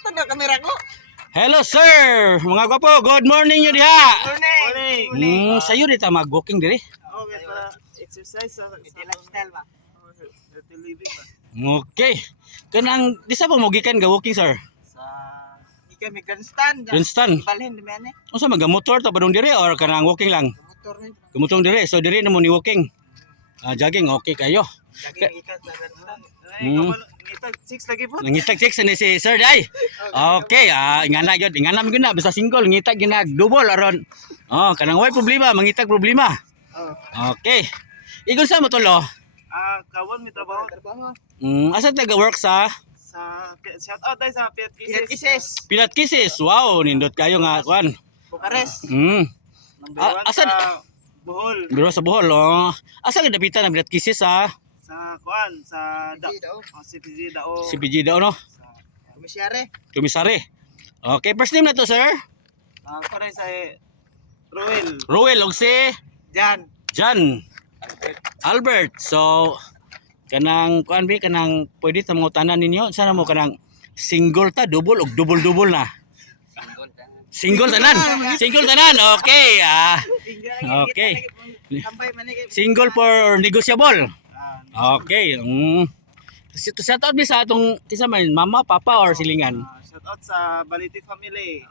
Tanda kamera ko. Hello sir, mga gwapo, good morning yun diha. Morning. Sayo dito mag-walking diri. Okay, para exercise sa lifestyle ba? Healthy living ba? Okay. Kanang di sa mo gikan ga walking sir. Sa ika may grandstand. Grandstand. Balhin di man eh. Unsa magamotor ta padung diri or kanang walking lang? Motor ni. Gamutong diri, so diri na mo ni walking. Jogging, okay kayo. Lagi ika sa grandstand. Hmm. Ito 6 lagi po. Nangitag text ni si Sir Day. Okay, ingana gyud, ingana man gyud na basta single ngitag ginag double aron. Oh, kanang way problema, mangitag problema. Oh. Okay. Igon sa mo tulo? Kawan mi trabaho. Trabaho. Asa taga-work sa Shout out tayo sa Piat Kisses. Pilat Kisses? Wow, nindot kayo nga kuan. Bukares. Number 1 Asan? sa Bohol. Biro sa Bohol, oh. Asa ka dapitan ng Pilat Kisses ha? Sa kuan sa CPG Dao. CPG daw no? Sa Komisyare. Komisari. Okay, first name na to sir? Ako rin sa Roel. Roel og si Jan. Jan Albert. So kanang kuan bi kanang pwede ta mga tanan ninyo sana mo kanang single ta double og double na. Single tanan. Single tanan. Okay. Okay. Tambay manigay. Single for negotiable. Okay. Shout out mi sa atong kisa man mama, papa or silingan. Shout out sa Baliti family.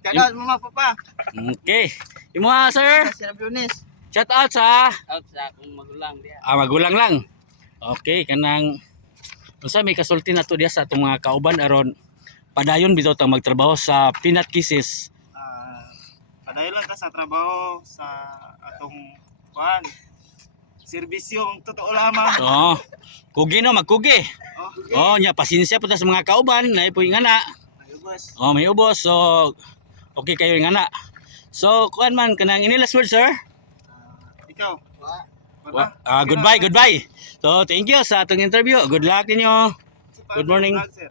Shout out mama papa. Okay. Imo sir. Sir Lunes. Shout out sa Out sa akong magulang dia. magulang lang. Okay, kanang unsa may kasulti na to diya sa atong mga kauban aron padayon bitaw ta magtrabaho sa Peanut Kisses. Padayon lang ka sa trabaho sa atong kuan. Serbisyong totoo lamang. Oh, kugi no magkugi. Oh, Oh, nya pasensya po ta sa mga kauban na ipoy ngana. ayos. Oh, may ubos. So okay kayo ngana. So kuan man kanang ini last word sir. Ikaw. Goodbye. So thank you sa atong interview. Good luck ninyo. Good morning. Vlog, sir.